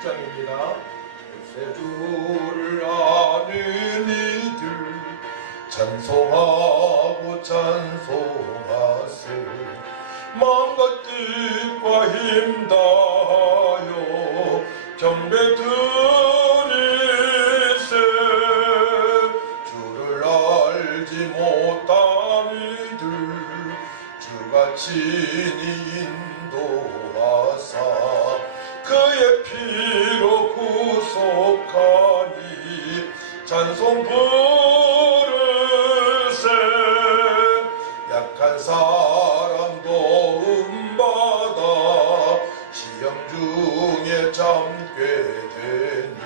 1장입니다. 주를 아는 이들 찬송하고 찬송하세. 마음과 뜻과 힘 다하여 경배 드리세. 주를 알지 못한 이들 주가 친히 인도하사 그의 피로 구속하니 찬송 부르세. 약한 사람 도움받아 시험 중에 참게 되니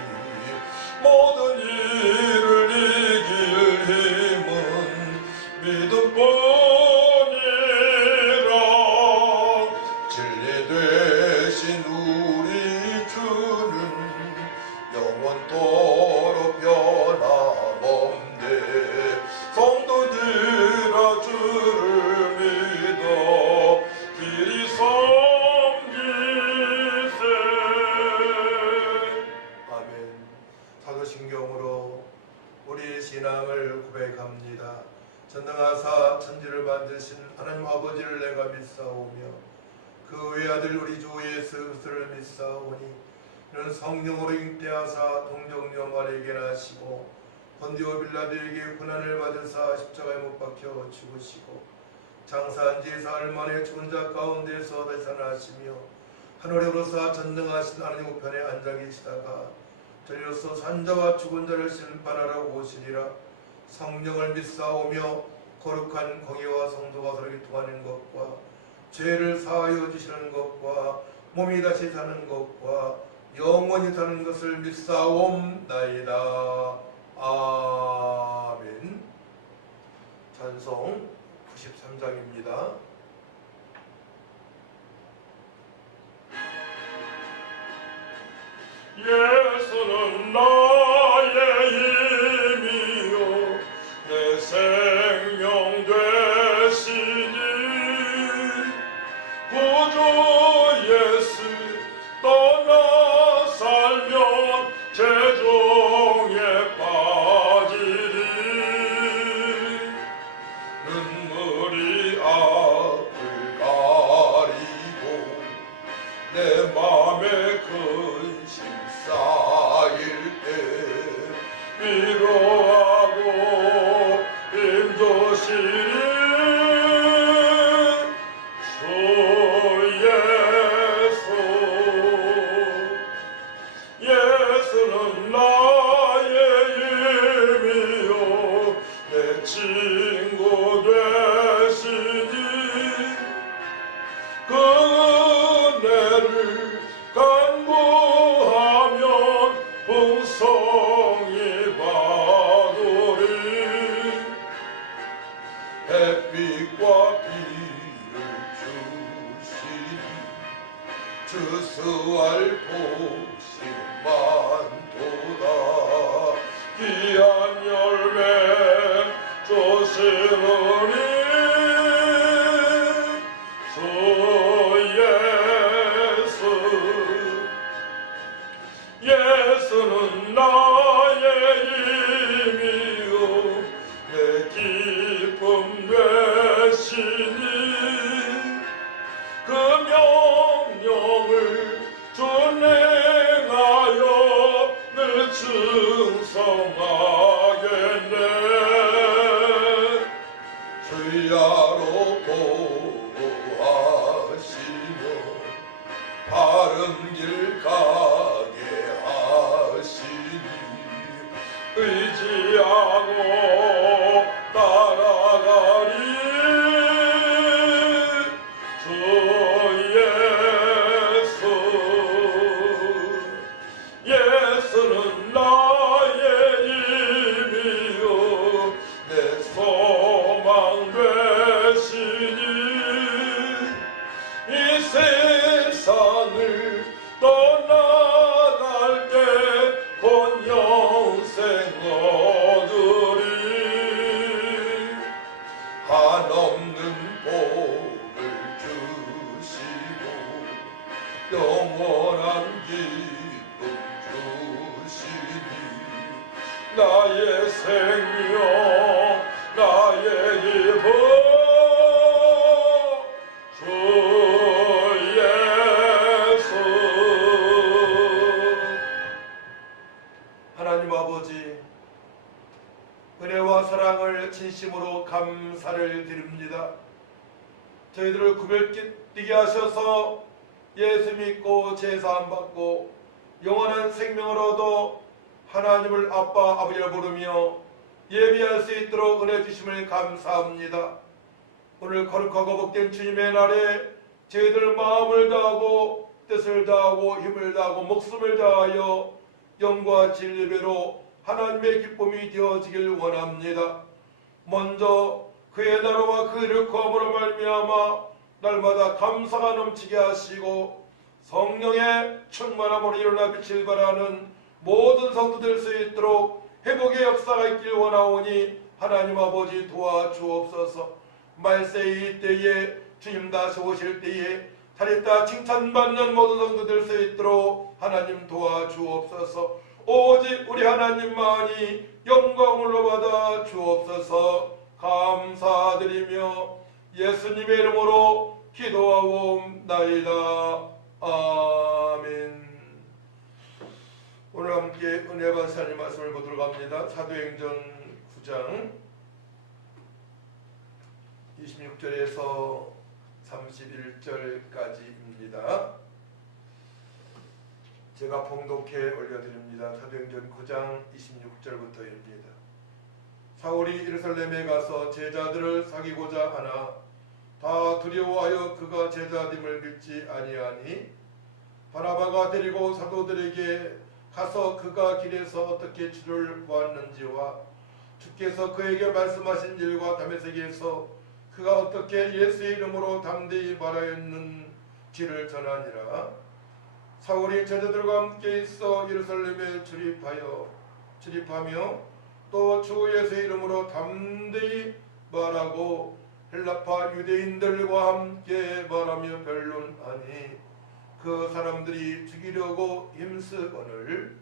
모든 일을 이길 힘은 믿음뿐이라. 진리 되신 우리 주는 영원토록 변함없네. 성도들아 주를 믿어 길이 섬기세. 아멘. 사도신경으로 우리의 신앙을 고백합니다. 전능하사 천지를 만드신 하나님 아버지를 내가 믿사오며 그 외아들 우리 주 예수 그리스도를 믿사오니 이는 성령으로 잉태하사 동정녀 마리아에게 나시고 본디오 빌라도에게 고난을 받으사 십자가에 못 박혀 죽으시고 장사한 지 사흘 만에 죽은 자 가운데서 다시 살아나시며 하늘에 오르사 전능하신 하나님 우편에 앉아 계시다가 저리로서 산자와 죽은 자를 심판하러 오시리라. 성령을 믿사오며 거룩한 공의와 성도가 서로 교통하는 것과 죄를 사하여 주시는 것과 몸이 다시 사는 것과 영원히 사는 것을 믿사옵나이다. 아멘. 찬송 93장입니다. 예수는 나의 힘이요 내 생명 되시니 구주 예수 떠나 살면 죄종에 빠지리. 눈물이 앞을 가리고 내 맘에 근심 쌓일 때 위로하고 힘주시리. 주 예수. 예수는 나의 힘이요 내 친구 되시니 그 은혜를 간구하면 풍성히 받으리. 햇빛과 비를 주시니 주수할 곳이 많도다. 귀한 열매 주시느니 주 예수. 예수는 나의 힘이요 내 기쁨 되시니 그 명령을 준행하여 늘 충성하겠네. 주야로 보호하시며 바른 길 가게 하시니 의지하고 따라가리. 주 예수. 예수는 나의 힘이요 내 소망 되시니 이 세상을 떠나갈 때 본 영생 얻으리. 한없는 복을 주시고 영원한 기쁨 나의 생명 나의 기쁨 주 예수. 하나님 아버지, 은혜와 사랑을 진심으로 감사를 드립니다. 저희들을 구별되게 하셔서 예수 믿고 제사함 받고 영원한 생명을 얻어 하나님을 아빠 아버지라 부르며 예비할 수 있도록 은혜 주심을 감사합니다. 오늘 거룩하고 복된 주님의 날에 저희들 마음을 다하고 뜻을 다하고 힘을 다하고 목숨을 다하여 영과 진리배로 하나님의 기쁨이 되어지길 원합니다. 먼저 그의 나라와 그 일을 구함으로 말미암아 날마다 감사가 넘치게 하시고 성령의 충만함으로 일어나 빛을 발하는 모든 성도들 수 있도록 회복의 역사가 있길 원하오니 하나님 아버지 도와주옵소서. 말세의 때에 주님 다시 오실 때에 잘했다 칭찬받는 모든 성도들 수 있도록 하나님 도와주옵소서. 오직 우리 하나님만이 영광을 받아 주옵소서. 감사드리며 예수님의 이름으로 기도하옵나이다. 아멘. 오늘 함께 은혜 받으실 하나님 말씀을 보도록 합니다. 사도행전 9장 26절에서 31절까지입니다. 제가 봉독해 올려드립니다. 사도행전 9장 26절부터입니다. 사울이 예루살렘에 가서 제자들을 사귀고자 하나 다 두려워하여 그가 제자됨을 믿지 아니하니 바나바가 데리고 사도들에게 가서 그가 길에서 어떻게 주를 보았는지와 주께서 그에게 말씀하신 일과 다메섹에서 그가 어떻게 예수의 이름으로 담대히 말하였는지를 전하니라. 사울이 제자들과 함께 있어 예루살렘에 출입하며 또 주 예수의 이름으로 담대히 말하고 헬라파 유대인들과 함께 말하며 변론하니 그 사람들이 죽이려고 힘쓰거늘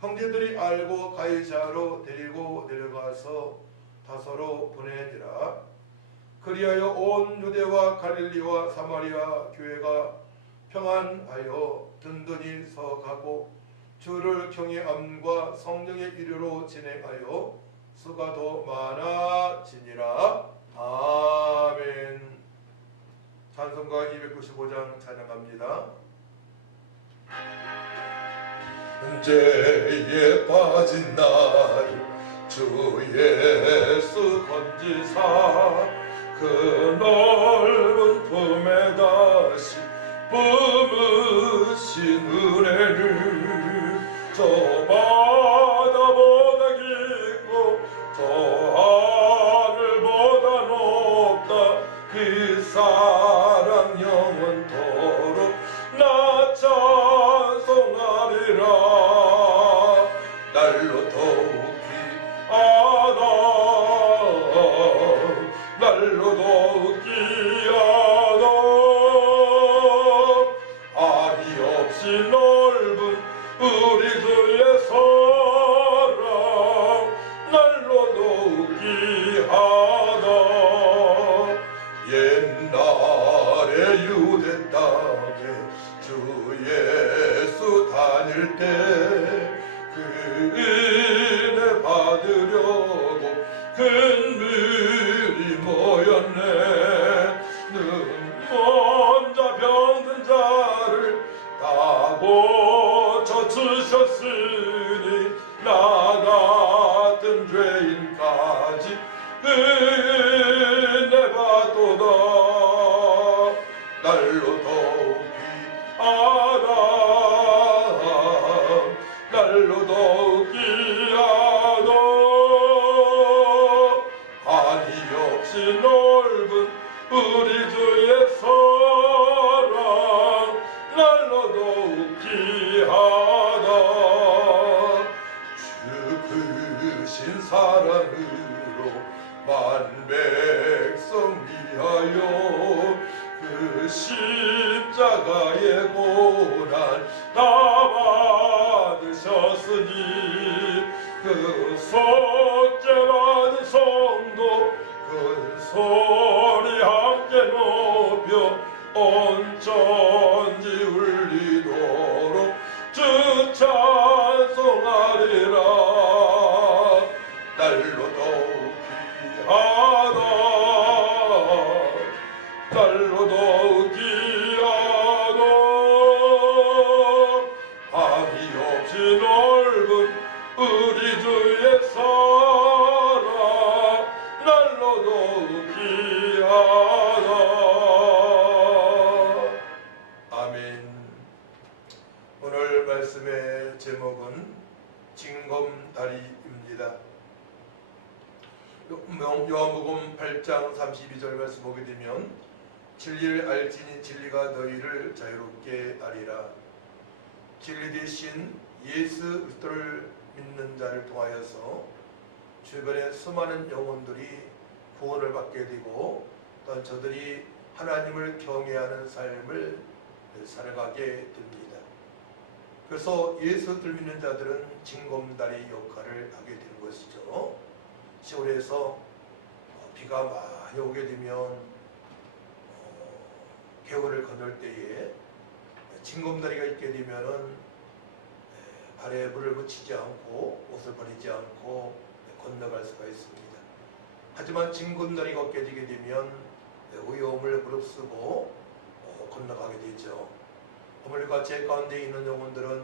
형제들이 알고 가이사로 데리고 내려가서 다소로 보내니라. 그리하여 온 유대와 갈릴리와 사마리아 교회가 평안하여 든든히 서가고 주를 경외함과 성령의 이르로 진행하여 수가 더 많아지니라. 아멘. 찬송가 295장 찬양합니다. 죄에 빠진 나를 주 예수 건지사 그 넓은 품에 다시 품으신 은혜를 저 바다보다 깊고 저 하늘보다 높다 그 사랑 영원토록 나 찬송하리라. 날로 더욱 귀하다 날로 더욱 귀하다 아니 없이 넓은 우리 주의 사랑 날로 더욱 귀하다. 옛날에 유대 땅에 주 예수 다닐 때 그 은혜 받으려고 큰 물이 모였네. 눈먼 자 병든 자를 다 고쳐주셨으니 나 같은 죄인까지 은혜 받도다. 날로 더욱 귀하다 날로 더욱 귀하다 한이 없이 넓은 우리 주의 사랑 날로 더욱 귀하다. 주 크신 사랑으로 만 백성 위하여 그 십자가의 고난 다 받으셨으니 그 속죄받은 성도 큰 소리 함께 높여 온 천지 울리도록 주 찬송하리라. 날로 더욱 귀하다 날로 더욱 귀하다 한이 없이 넓은 우리 주의 사랑 날로 더욱 귀하다. 아멘. 오늘 말씀의 제목은 징검다리입니다. 요한복음 8장 32절 말씀 보게 되면 진리를 알지니 진리가 너희를 자유롭게 하리라. 진리 대신 예수 그리스도를 믿는 자를 통하여서 주변의 수많은 영혼들이 구원을 받게 되고 또한 저들이 하나님을 경외하는 삶을 살아가게 됩니다. 그래서 예수를 믿는 자들은 징검다리 역할을 하게 되는 것이죠. 시골에서 비가 많이 오게 되면 개울을 건널 때에 징검다리가 있게 되면은 발에 물을 묻히지 않고 옷을 버리지 않고 건너갈 수가 있습니다. 하지만 징검다리가 없게 되게 되면 위험을 무릅쓰고 건너가게 되죠. 어머니가 제 가운데 있는 영혼들은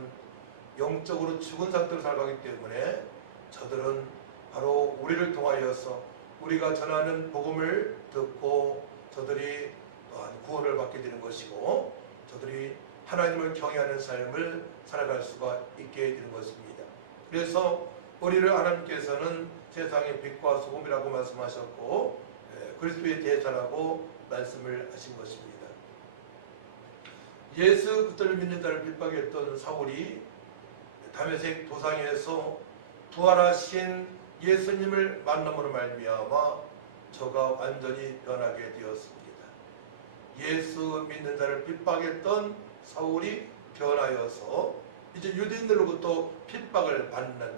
영적으로 죽은 상태로 살아가기 때문에 저들은 바로 우리를 통하여서 우리가 전하는 복음을 듣고 저들이 또한 구원을 받게 되는 것이고 저들이 하나님을 경외하는 삶을 살아갈 수가 있게 되는 것입니다. 그래서 우리를 하나님께서는 세상의 빛과 소금이라고 말씀하셨고 그리스도의 대사라고 말씀을 하신 것입니다. 예수 그리스도를 믿는 자를 핍박했던 사울이 다메섹 도상에서 부활하신 예수님을 만남으로 말미암아 저가 완전히 변하게 되었습니다. 예수 믿는 자를 핍박했던 사울이 변하여서 이제 유대인들로부터 핍박을 받는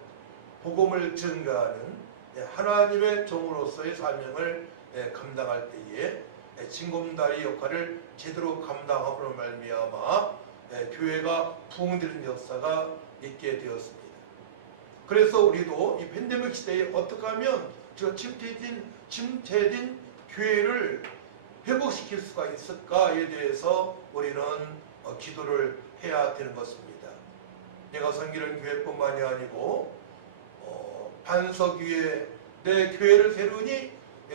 복음을 증거하는 하나님의 종으로서의 사명을 감당할 때에 징검다리 역할을 제대로 감당함으로 말미암아 교회가 부흥되는 역사가 있게 되었습니다. 그래서 우리도 이 팬데믹 시대에 어떻게 하면 저 침체된 교회를 회복시킬 수가 있을까에 대해서 우리는 기도를 해야 되는 것입니다. 내가 섬기는 교회뿐만이 아니고 반석위에 내 교회를 세우니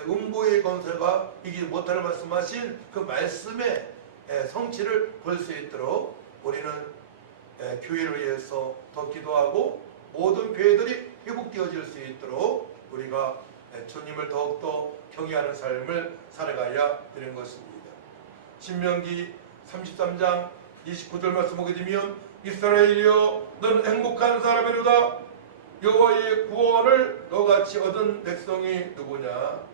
음보의 건설가 이기지 못하는 말씀하신 그 말씀의 성취를 볼 수 있도록 우리는 교회를 위해서 더 기도하고 모든 교회들이 회복되어질 수 있도록 우리가 주님을 더욱더 경외하는 삶을 살아가야 되는 것입니다. 신명기 33장 29절 말씀 보게 되면 이스라엘이여 너는 행복한 사람이로다. 여호와의 구원을 너같이 얻은 백성이 누구냐.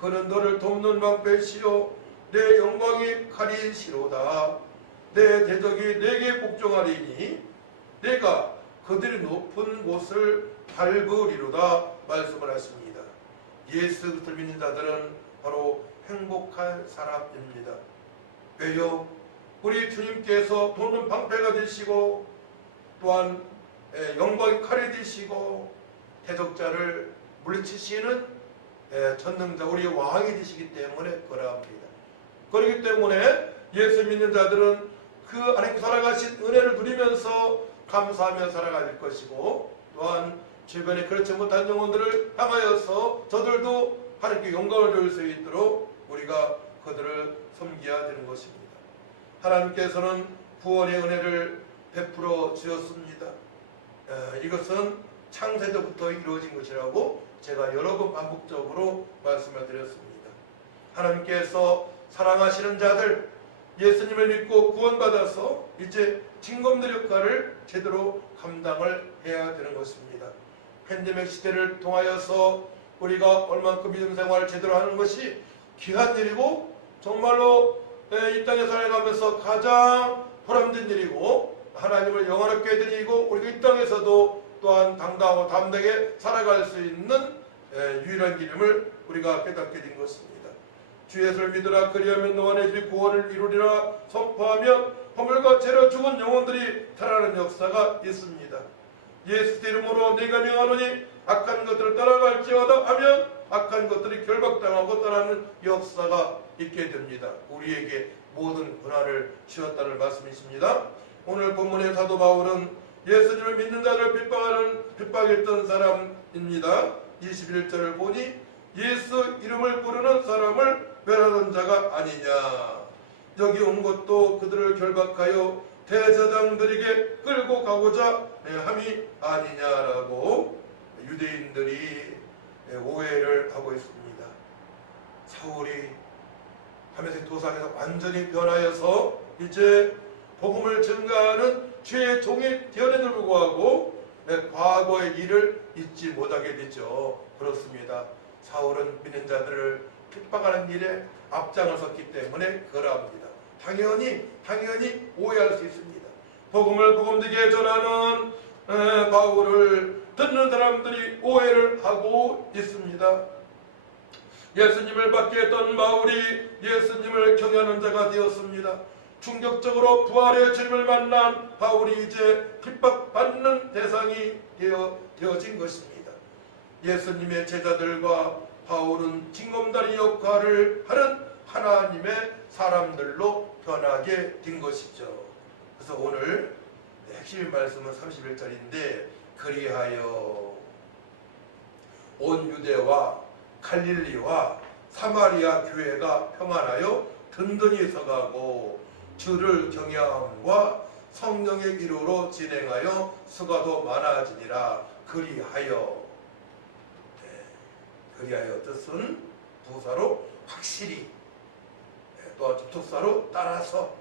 그는 너를 돕는 방패시요 내 영광이 칼이시로다. 내 대적이 내게 복종하리니 내가 그들이 높은 곳을 밟으리로다 말씀을 하십니다. 예수 그리스도를 믿는 자들은 바로 행복한 사람입니다. 왜요? 우리 주님께서 돕는 방패가 되시고 또한 영광의 칼이 되시고 대적자를 물리치시는 전능자 우리의 왕이 되시기 때문에 그러합니다. 그렇기 때문에 예수 믿는 자들은 그 하나님 살아가신 은혜를 누리면서 감사하며 살아갈 것이고 또한 주변에 그렇지 못한 영혼들을 향하여서 저들도 하나님께 영광을 돌릴 수 있도록 우리가 그들을 섬겨야 되는 것입니다. 하나님께서는 구원의 은혜를 베풀어 주셨습니다. 이것은 창세전부터 이루어진 것이라고 제가 여러 번 반복적으로 말씀을 드렸습니다. 하나님께서 사랑하시는 자들 예수님을 믿고 구원받아서 이제 징검다리 역할을 제대로 감당을 해야 되는 것입니다. 팬데믹 시대를 통하여서 우리가 얼만큼 믿음 생활을 제대로 하는 것이 귀한 일이고 정말로 이 땅에 살아가면서 가장 보람된 일이고 하나님을 영원하게 드리고 우리가 이 땅에서도 또한 당당하고 담대하게 살아갈 수 있는 유일한 길임을 우리가 깨닫게 된 것입니다. 주 예수를 믿으라 그리하면 너와 내 집이 구원을 이루리라 선포하면 허물과 죄로 죽은 영혼들이 살아나는 역사가 있습니다. 예수 이름으로 내가 명하노니 악한 것들을 따라갈지어다 하면 악한 것들이 결박당하고 떠나는 역사가 있게 됩니다. 우리에게 모든 권한을 주었다는 말씀이십니다. 오늘 본문의 사도 바울은 예수님을 믿는 자를 핍박했던 사람입니다. 21절을 보니 예수 이름을 부르는 사람을 멸하던 자가 아니냐. 여기 온 것도 그들을 결박하여 대제사장들에게 끌고 가고자 함이 아니냐라고 유대인들이 오해를 하고 있습니다. 사울이 하메섹 도상에서 완전히 변하여서 이제 복음을 증가하는 죄의 종이 되었음에도 불구하고 과거의 일을 잊지 못하게 되죠. 그렇습니다. 사울은 믿는 자들을 핍박하는 일에 앞장을 섰기 때문에 그러합니다. 당연히 오해할 수 있습니다. 복음을 복음되게 전하는 바울을 듣는 사람들이 오해를 하고 있습니다. 예수님을 받게 했던 바울이 예수님을 경외하는 자가 되었습니다. 충격적으로 부활의 주님을 만난 바울이 이제 핍박받는 대상이 되어진 것입니다. 예수님의 제자들과 바울은 징검다리 역할을 하는 하나님의 사람들로 변하게 된 것이죠. 그래서 오늘 핵심 말씀은 31절인데 그리하여 온 유대와 갈릴리와 사마리아 교회가 평안하여 든든히 서가고 주를 경외함과 성령의 기로로 진행하여 수가도 많아지니라. 그리하여 뜻은 부사로 확실히 또 접속사로 따라서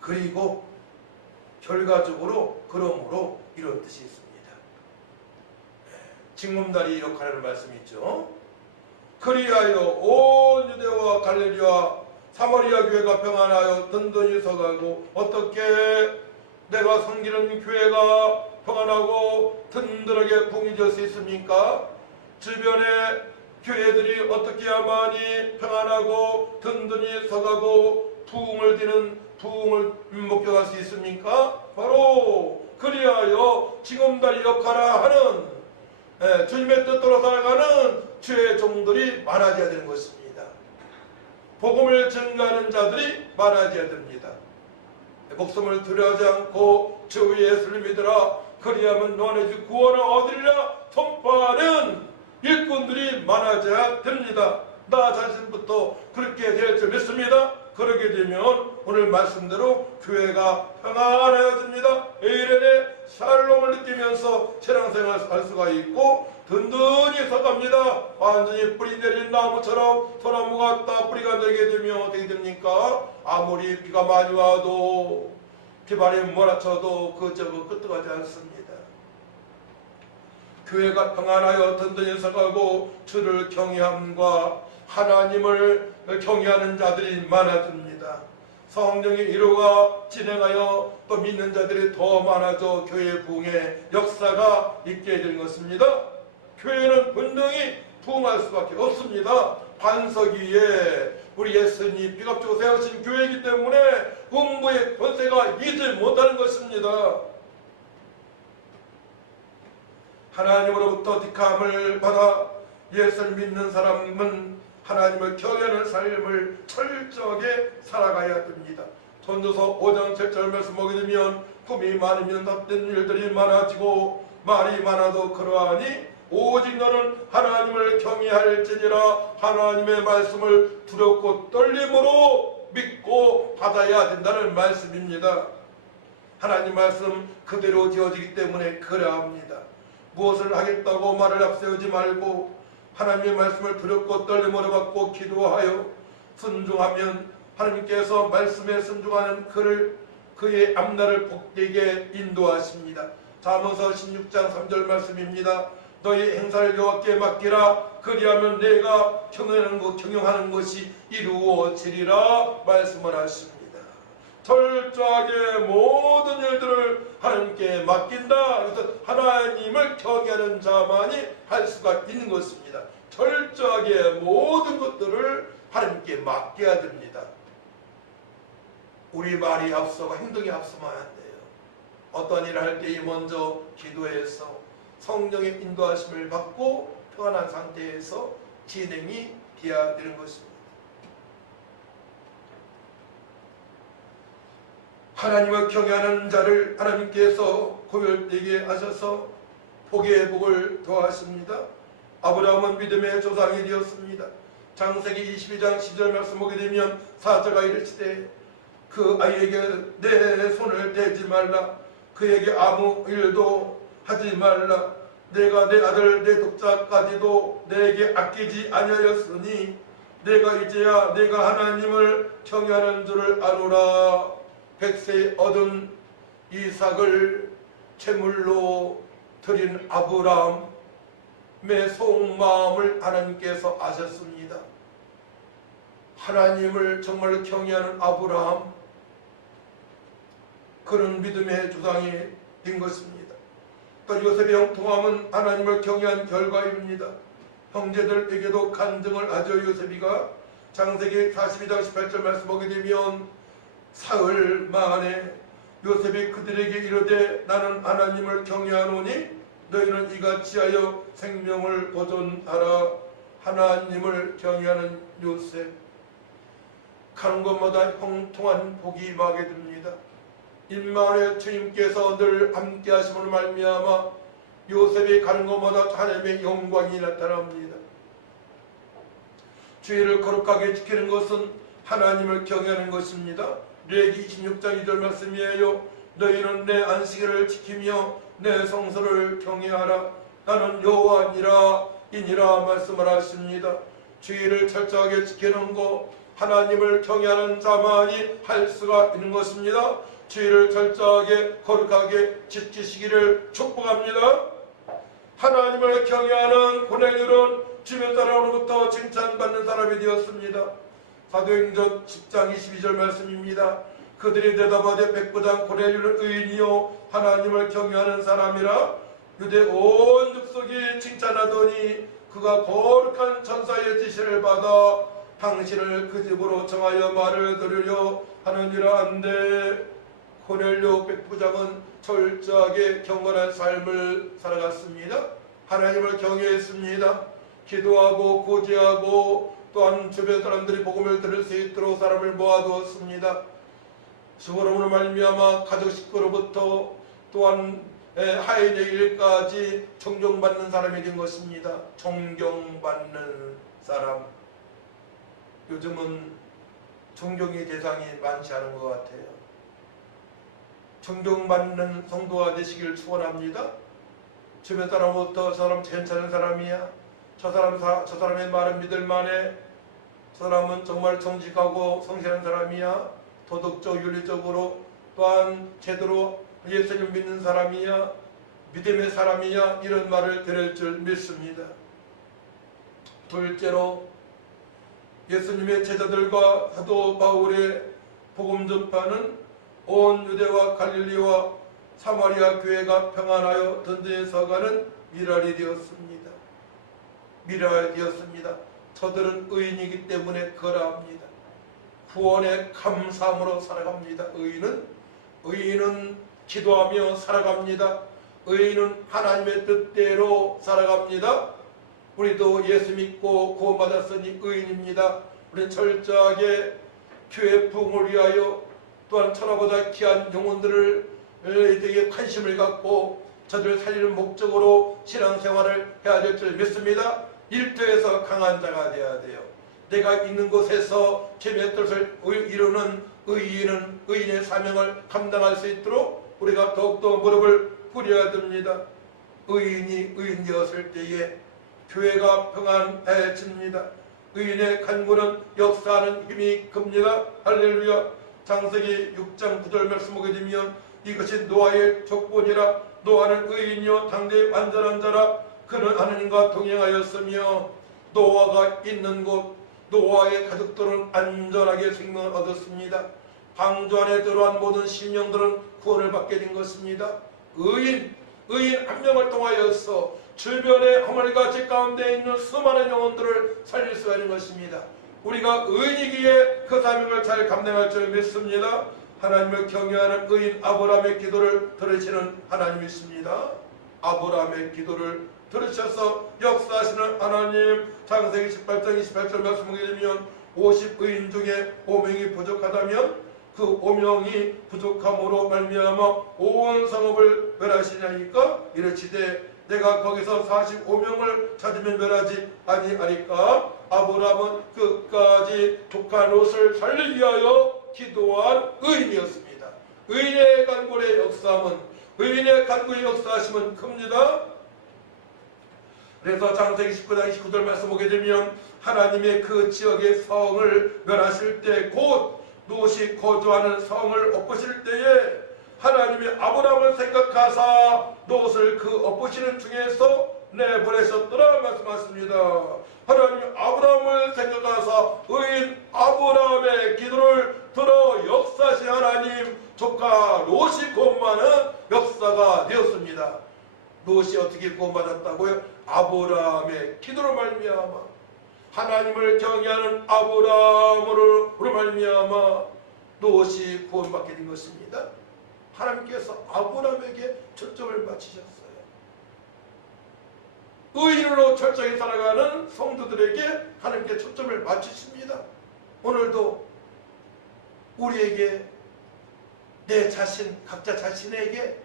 그리고 결과적으로 그러므로 이런 뜻이 있습니다. 징검다리 역할을 말씀이죠. 그리하여 온 유대와 갈릴리와 사마리아 교회가 평안하여 든든히 서가고 어떻게 내가 섬기는 교회가 평안하고 든든하게 붕이 될 수 있습니까? 주변의 교회들이 어떻게 해야만이 평안하고 든든히 서가고 부흥을 목격할 수 있습니까? 바로 그리하여 징검다리 역할을 하는 주님의 뜻대로 살아가는 주의 종들이 많아져야 되는 것입니다. 복음을 증거하는 자들이 많아져야 됩니다. 목숨을 두려워하지 않고 주 예수를 믿으라 그리하면 너네 주 구원을 얻으리라 선포하는 일꾼들이 많아져야 됩니다. 나 자신부터 그렇게 될 줄 믿습니다. 그러게 되면 오늘 말씀대로 교회가 평안해집니다. 에이렌의 샬롬을 느끼면서 신앙생활을 할 수가 있고 든든히 서갑니다. 완전히 뿌리 내린 나무처럼 소나무가 딱 뿌리가 되게 되면 어떻게 됩니까? 아무리 비가 많이 와도 비바람이 몰아쳐도 그저거 끄떡하지 않습니다. 교회가 평안하여 든든히 서가고 주를 경외함과 하나님을 경외하는 자들이 많아집니다. 성령의 이루가 진행하여 또 믿는 자들이 더 많아져 교회 부흥의 역사가 있게 된 것입니다. 교회는 분명히 부흥할 수밖에 없습니다. 반석 위에 우리 예수님이 비겁적으로 세우신 교회이기 때문에 음부의 권세가 이기지 못하는 것입니다. 하나님으로부터 뒷감을 받아 예수를 믿는 사람은 하나님을 경외하는 삶을 철저하게 살아가야 됩니다. 전도서 5장 7절 말씀 보게 되면 꿈이 많으면 답된 일들이 많아지고 말이 많아도 그러하니 오직 너는 하나님을 경외할지니라. 하나님의 말씀을 두렵고 떨림으로 믿고 받아야 된다는 말씀입니다. 하나님 말씀 그대로 되어지기 때문에 그러합니다. 무엇을 하겠다고 말을 앞세우지 말고 하나님의 말씀을 두렵고 떨림으로 받고 기도하여 순종하면 하나님께서 말씀에 순종하는 그의 앞날을 복되게 인도하십니다. 잠언서 16장 3절 말씀입니다. 너희 행사를 여호와께 맡기라. 그리하면 내가 경영하는 것이 이루어지리라 말씀을 하십니다. 철저하게 모든 일들을 하나님께 맡긴다. 그래서 하나님을 경외하는 자만이 할 수가 있는 것입니다. 철저하게 모든 것들을 하나님께 맡겨야 됩니다. 우리 말이 앞서고 행동이 앞서면 안 돼요. 어떤 일을 할 때에 먼저 기도해서 성령의 인도하심을 받고 평안한 상태에서 진행이 되어야 되는 것입니다. 하나님을 경외하는 자를 하나님께서 고별되게 하셔서 복의 복을 더하십니다. 아브라함은 믿음의 조상이 되었습니다. 창세기 22장 10절 말씀 보게 되면 사자가 이르시되 그 아이에게 내 손을 대지 말라. 그에게 아무 일도 하지 말라. 내가 내 아들 내 독자까지도 내게 아끼지 아니하였으니 내가 이제야 내가 하나님을 경외하는 줄을 아노라. 100세 얻은 이삭을 제물로 드린 아브라함의 속마음을 하나님께서 아셨습니다. 하나님을 정말 경외하는 아브라함, 그런 믿음의 조상이 된 것입니다. 또 요셉의 형통함은 하나님을 경외한 결과입니다. 형제들에게도 간증을 하죠. 요셉이가 창세기 42장 18절 말씀 보게 되면 사흘 만에 요셉이 그들에게 이르되 나는 하나님을 경외하노니 너희는 이같이 하여 생명을 보존하라. 하나님을 경외하는 요셉, 가는 곳마다 형통한 복이 임하게 됩니다. 임마누엘 주님께서 늘 함께 하심으로 말미암아 요셉이 가는 곳마다 하나님의 영광이 나타납니다. 주의를 거룩하게 지키는 것은 하나님을 경외하는 것입니다. 레위기 26장 2절 말씀이에요. 너희는 내 안식일을 지키며 내 성소를 경외하라. 나는 여호와니라 이니라 말씀을 하십니다. 주의를 철저하게 지키는 것, 하나님을 경외하는 자만이 할 수가 있는 것입니다. 주의를 철저하게 거룩하게 지키시기를 축복합니다. 하나님을 경외하는 고넬료는 주변 사람으로부터 칭찬받는 사람이 되었습니다. 사도행전 10장 22절 말씀입니다. 그들이 대답하되 백부장 고넬료는 의인이요 하나님을 경외하는 사람이라 유대 온 족속이 칭찬하더니 그가 거룩한 천사의 지시를 받아 당신을 그 집으로 정하여 말을 들으려 하느니라 한데 고넬료 백부장은 철저하게 경건한 삶을 살아갔습니다. 하나님을 경외했습니다. 기도하고 고지하고 또한 주변 사람들이 복음을 들을 수 있도록 사람을 모아두었습니다. 수고로움으로 말미암아 가족 식구로부터 또한 하인의 일까지 존경받는 사람이 된 것입니다. 존경받는 사람. 요즘은 존경의 대상이 많지 않은 것 같아요. 존경받는 성도가 되시기를 축원합니다. 주변 사람부터 저 사람 괜찮은 사람이야. 저 사람의 말은 믿을만해. 저 사람은 정말 정직하고 성실한 사람이야. 도덕적 윤리적으로 또한 제대로 예수님 믿는 사람이야. 믿음의 사람이야. 이런 말을 들을 줄 믿습니다. 둘째로 예수님의 제자들과 사도 바울의 복음 전파는 온 유대와 갈릴리와 사마리아 교회가 평안하여 든든히 서가는 미랄이 되었습니다. 미랄이 되었습니다. 저들은 의인이기 때문에 그러합니다. 구원의 감사함으로 살아갑니다. 의인은 기도하며 살아갑니다. 의인은 하나님의 뜻대로 살아갑니다. 우리도 예수 믿고 구원받았으니 의인입니다. 우리는 철저하게 교회 부흥을 위하여 또한 천하보다 귀한 영혼들을 되게 관심을 갖고 저들을 살리는 목적으로 신앙생활을 해야 될 줄 믿습니다. 일터에서 강한 자가 되어야 돼요. 내가 있는 곳에서 주님의 뜻을 이루는 의인은 의인의 사명을 감당할 수 있도록 우리가 더욱더 무릎을 꿇어야 됩니다. 의인이 의인 되었을 때에 교회가 평안해집니다. 의인의 간구는 역사하는 힘이 큽니다. 할렐루야. 창세기 6장 9절 말씀 보게 되면 이것이 노아의 족본이라. 노아는 의인이요 당대 완전한 자라. 그는 하느님과 동행하였으며 노아가 있는 곳 노아의 가족들은 안전하게 생명을 얻었습니다. 방주 안에 들어간 모든 심령들은 구원을 받게 된 것입니다. 의인 한 명을 통하여서 주변의 허물같이 가운데 있는 수많은 영혼들을 살릴 수가 있는 것입니다. 우리가 의인이기에 그 사명을 잘 감당할 줄 믿습니다. 하나님을 경외하는 의인 아브라함의 기도를 들으시는 하나님이십니다. 아브라함의 기도를 들으셔서 역사하시는 하나님. 창세기 18장 28절 말씀 보게 되면 50의인 중에 5명이 부족하다면 그 5명이 부족함으로 말미암아 온 성읍을 멸하시냐니까 이르시되 내가 거기서 45명을 찾으면 멸하지 아니하리까. 아브라함은 끝까지 조카 롯을 살리기 위하여 기도한 의인이었습니다. 의인의 간구의 역사함은, 의인의 간구의 역사하심은 큽니다. 그래서 창세기 19장 29절 말씀 보게 되면 하나님의 그 지역의 성을 멸하실 때 곧 롯이 거주하는 성을 엎으실 때에 하나님이 아브라함을 생각하사 롯을 그 엎으시는 중에서 내보내셨더라 말씀하십니다. 하나님 아브라함을 생각하사 의인 아브라함의 기도를 들어 역사하신 하나님, 조카 롯이 구원받는 역사가 되었습니다. 롯이 어떻게 구원받았다고요? 아브라함의 기도로 말미암아, 하나님을 경외하는 아브라함으로 말미암아 롯이 구원받게 된 것입니다. 하나님께서 아브라함에게 초점을 맞추셨어요. 의인으로 철저히 살아가는 성도들에게 하나님께 초점을 맞추십니다. 오늘도 우리에게, 내 자신, 각자 자신에게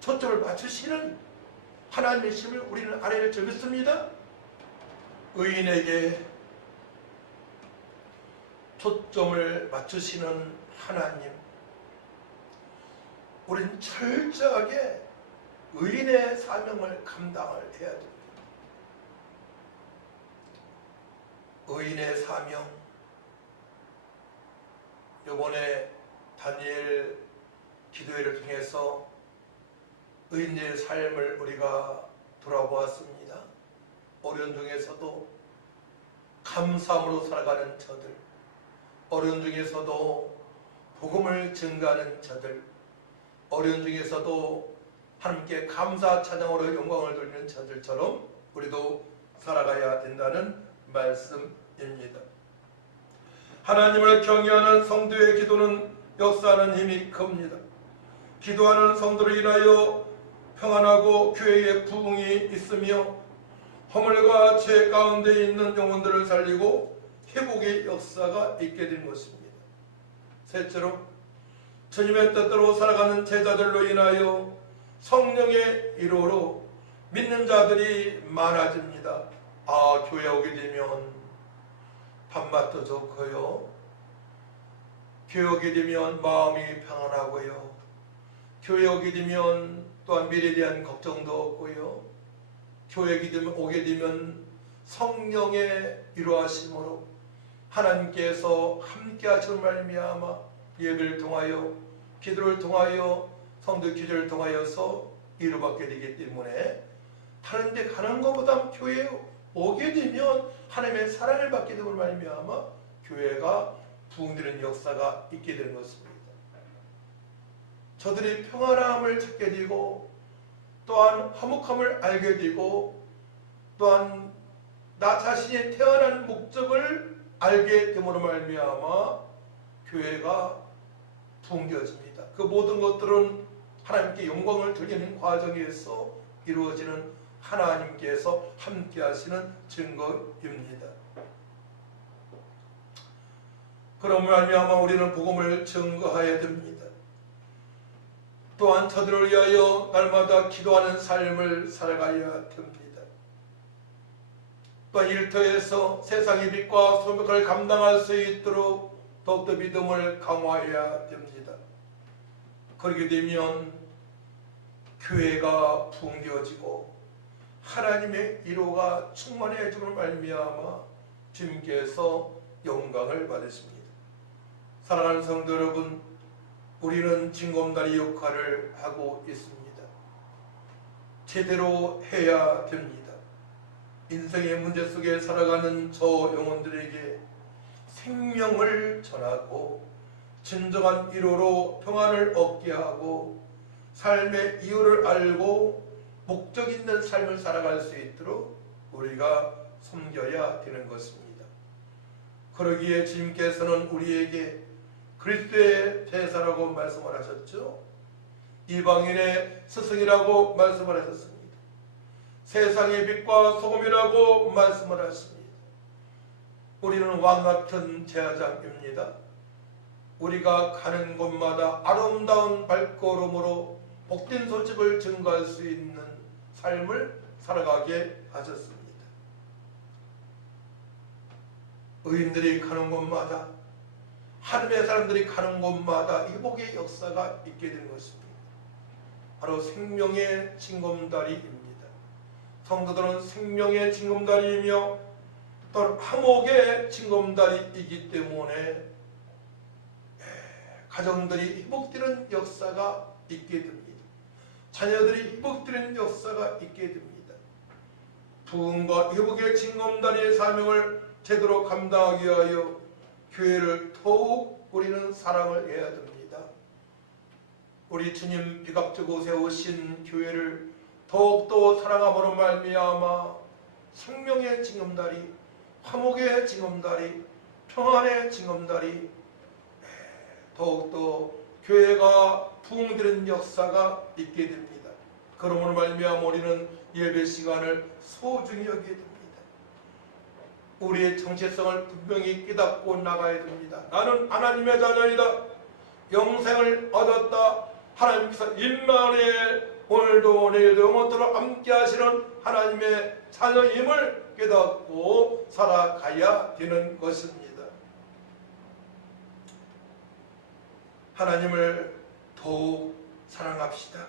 초점을 맞추시는 하나님이심을 우리는 알아야 줄 믿습니다. 의인에게 초점을 맞추시는 하나님, 우리는 철저하게 의인의 사명을 감당을 해야 됩니다. 의인의 사명, 이번에 다니엘 기도회를 통해서 의인의 삶을 우리가 돌아보았습니다. 어려운 중에서도 감사함으로 살아가는 저들, 어려운 중에서도 복음을 증가하는 저들, 어려운 중에서도 하나님께 감사 찬양으로 영광을 돌리는 저들처럼 우리도 살아가야 된다는 말씀입니다. 하나님을 경외하는 성도의 기도는 역사하는 힘이 큽니다. 기도하는 성도를 인하여 평안하고 교회의 부흥이 있으며 허물과 죄 가운데 있는 영혼들을 살리고 회복의 역사가 있게 된 것입니다. 셋째로, 주님의 뜻대로 살아가는 제자들로 인하여 성령의 일호로 믿는 자들이 많아집니다. 교회 오게 되면 밥맛도 좋고요, 교회 오게 되면 마음이 평안하고요, 교회 오게 되면 또한 미래에 대한 걱정도 없고요, 교회 오게 되면 성령의 일호하심으로 하나님께서 함께 하시는 말미암아 예배를 통하여, 기도를 통하여, 성도 기도를 통하여서 이루받게 되기 때문에 다른 데 가는 것보다 교회에 오게 되면 하나님의 사랑을 받게 되는 말미암아 교회가 부흥되는 역사가 있게 되는 것입니다. 저들이 평안함을 찾게 되고, 또한 화목함을 알게 되고, 또한 나 자신이 태어난 목적을 알게 됨으로 말미암아 교회가 부흥되어집니다. 그 모든 것들은 하나님께 영광을 돌리는 과정에서 이루어지는 하나님께서 함께 하시는 증거입니다. 그런 말미암아 우리는 복음을 증거해야 됩니다. 또한 저들을 위하여 날마다 기도하는 삶을 살아가야 됩니다. 또한 일터에서 세상의 빛과 소명을 감당할 수 있도록 더욱더 믿음을 강화해야 됩니다. 그렇게 되면 교회가 부흥되어지고 하나님의 일호가 충만해짐을 말미암아 주님께서 영광을 받으십니다. 사랑하는 성도 여러분, 우리는 징검다리 역할을 하고 있습니다. 제대로 해야 됩니다. 인생의 문제 속에 살아가는 저 영혼들에게 생명을 전하고 진정한 위로로 평안을 얻게 하고 삶의 이유를 알고 목적 있는 삶을 살아갈 수 있도록 우리가 섬겨야 되는 것입니다. 그러기에 주님께서는 우리에게 그리스도의 제사라고 말씀을 하셨죠. 이방인의 스승이라고 말씀을 하셨습니다. 세상의 빛과 소금이라고 말씀을 하십니다. 우리는 왕같은 제사장입니다. 우리가 가는 곳마다 아름다운 발걸음으로 복된 소식을 증거할 수 있는 삶을 살아가게 하셨습니다. 의인들이 가는 곳마다, 하늘의 사람들이 가는 곳마다 회복의 역사가 있게 된 것입니다. 바로 생명의 징검다리입니다. 성도들은 생명의 징검다리이며 또 화목의 징검다리이기 때문에 가정들이 회복되는 역사가 있게 됩니다. 자녀들이 회복되는 역사가 있게 됩니다. 부흥과 회복의 징검다리의 사명을 제대로 감당하기 위하여 교회를 더욱 우리는 사랑을 해야 됩니다. 우리 주님 비갑주고 세우신 교회를 더욱더 사랑함으로 말미암아 생명의 징검다리, 화목의 징검다리, 평안의 징검다리, 더욱더 교회가 부흥되는 역사가 있게 됩니다. 그러므로 말미암아 우리는 예배 시간을 소중히 여기게 됩니다. 우리의 정체성을 분명히 깨닫고 나가야 됩니다. 나는 하나님의 자녀이다. 영생을 얻었다. 하나님께서 임마누엘, 오늘도 내일도 영원토록 함께 하시는 하나님의 자녀임을 깨닫고 살아가야 되는 것입니다. 하나님을 더욱 사랑합시다.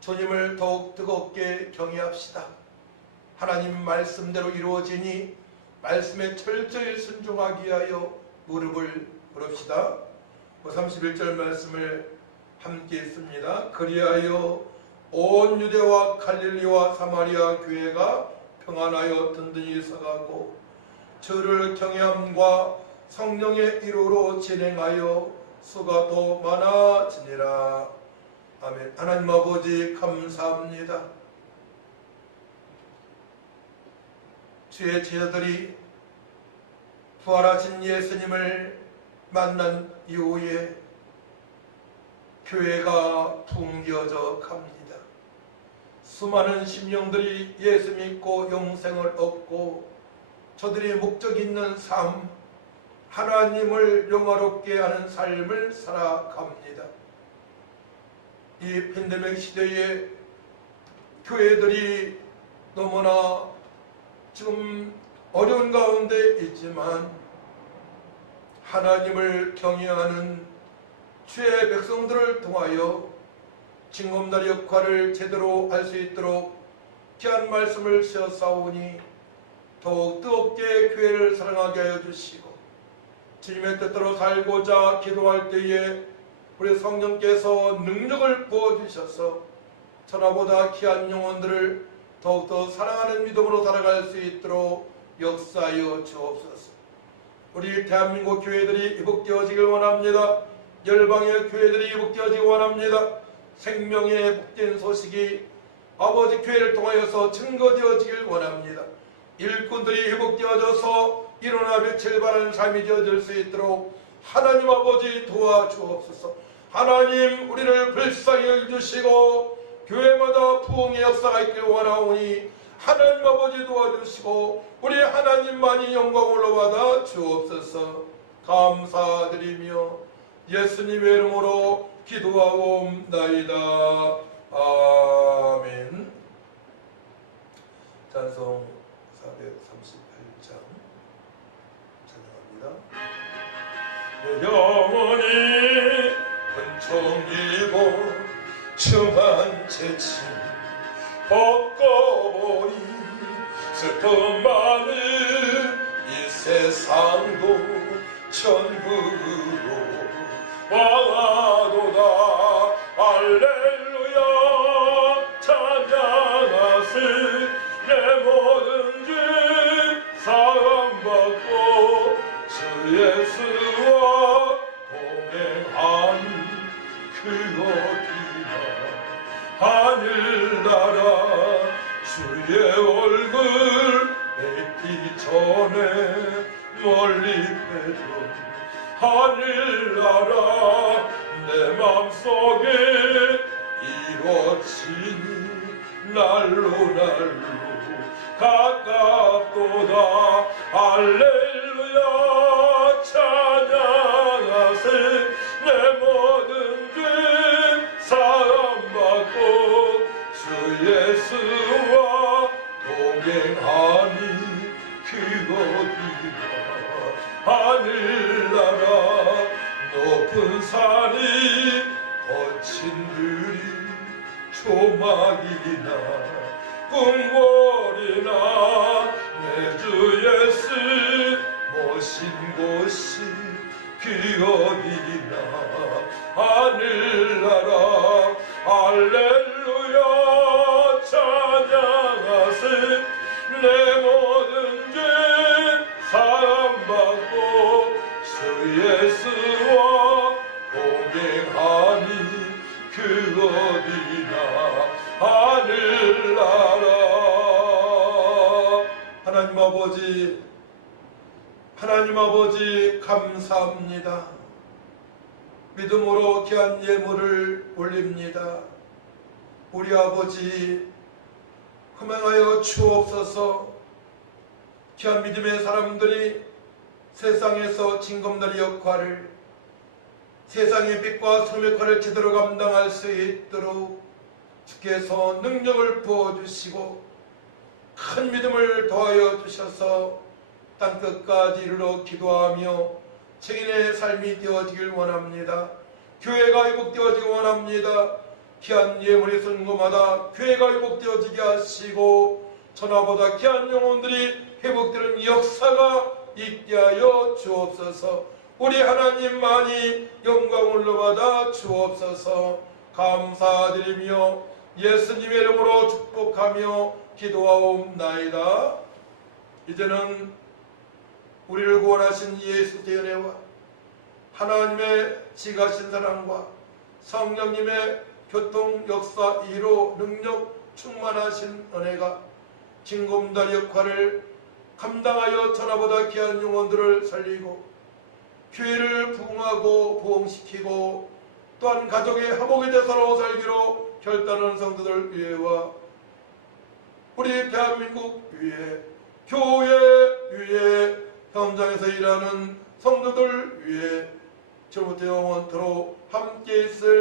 주님을 더욱 뜨겁게 경외합시다. 하나님 말씀대로 이루어지니 말씀에 철저히 순종하기 위하여 무릎을 꿇읍시다. 31절 말씀을 함께 읽습니다. 그리하여 온 유대와 갈릴리와 사마리아 교회가 평안하여 든든히 서가고 주를 경외함과 성령의 이루로 진행하여 수가 더 많아지니라. 아멘. 하나님 아버지 감사합니다. 주의 제자들이 부활하신 예수님을 만난 이후에 교회가 붕겨져 갑니다. 수많은 심령들이 예수 믿고 영생을 얻고 저들이 목적 있는 삶, 하나님을 영화롭게 하는 삶을 살아갑니다. 이 팬데믹 시대에 교회들이 너무나 지금 어려운 가운데 있지만 하나님을 경외하는 주의 백성들을 통하여 징검다리 역할을 제대로 할 수 있도록 귀한 말씀을 씌어싸우니 더욱 뜨겁게 교회를 사랑하게 하여 주시고 주님의 뜻대로 살고자 기도할 때에 우리 성령께서 능력을 부어주셔서 천하보다 귀한 영혼들을 더욱더 사랑하는 믿음으로 살아갈 수 있도록 역사하여 주옵소서. 우리 대한민국 교회들이 회복되어지길 원합니다. 열방의 교회들이 회복되어지길 원합니다. 생명의 복된 소식이 아버지 교회를 통하여서 증거되어지길 원합니다. 일꾼들이 회복되어져서 일어나 빛을 발하는 삶이 되어질 수 있도록 하나님 아버지 도와주옵소서. 하나님 우리를 불쌍히 여겨주시고 교회마다 부흥의 역사가 있길 원하오니 하나님 아버지 도와주시고 우리 하나님만이 영광을 올라받아 주옵소서. 감사드리며 예수님의 이름으로 기도하옵나이다. 아멘. 찬송 438장 찬양합니다. 내 영혼이 은총이고 춤한 채침 벗고보니 슬픔 많은 이 세상도 천국으로 와도다. 할렐루야 찬양하세. 내 모든 죄 사함받고 주 예수와 그 어디나 하늘나라 주의 얼굴 뵙기 전에 멀리 뵈던 하늘나라 내 맘속에 이루어지니 날로 가깝도다. 할렐루야 찬양하세. 내 모든 죄 사함받고 주 예수와 동행하니 그 어디나 하늘나라 높은 산이 거친 들이 조막이나 꿈거리나 내 주 예수 모신 곳이 그 어디나 하늘나라. 할렐루야 찬양하세. 내 모든 죄 사함받고 주 예수와 동행하니 그 어디나 하늘나라. 하나님 아버지 감사합니다. 믿음으로 귀한 예물을 올립니다. 우리 아버지 흥망하여 주옵소서. 귀한 믿음의 사람들이 세상에서 징검다리 역할을, 세상의 빛과 소금 역할을 제대로 감당할 수 있도록 주께서 능력을 부어주시고 큰 믿음을 더하여 주셔서 땅끝까지 이르러 기도하며 증인의 삶이 되어지길 원합니다. 교회가 회복되어지길 원합니다. 귀한 예물이 선거마다 교회가 회복되어지게 하시고 천하보다 귀한 영혼들이 회복되는 역사가 있게 하여 주옵소서. 우리 하나님만이 영광을 받아 주옵소서. 감사드리며 예수님의 이름으로 축복하며 기도하옵나이다. 이제는 우리를 구원하신 예수의 은혜와 하나님의 지가신 사랑과 성령님의 교통 역사 1호 능력 충만하신 은혜가 징검다리 역할을 감당하여 천하보다 귀한 영혼들을 살리고 교회를 부흥하고 부흥시키고 또한 가족의 화목이 되어 서로 살기로 결단하는 성도들 위해와 우리 대한민국 위해 교회 위해 현장에서 일하는 성도들 위해 지금부터 영원토록 함께 있을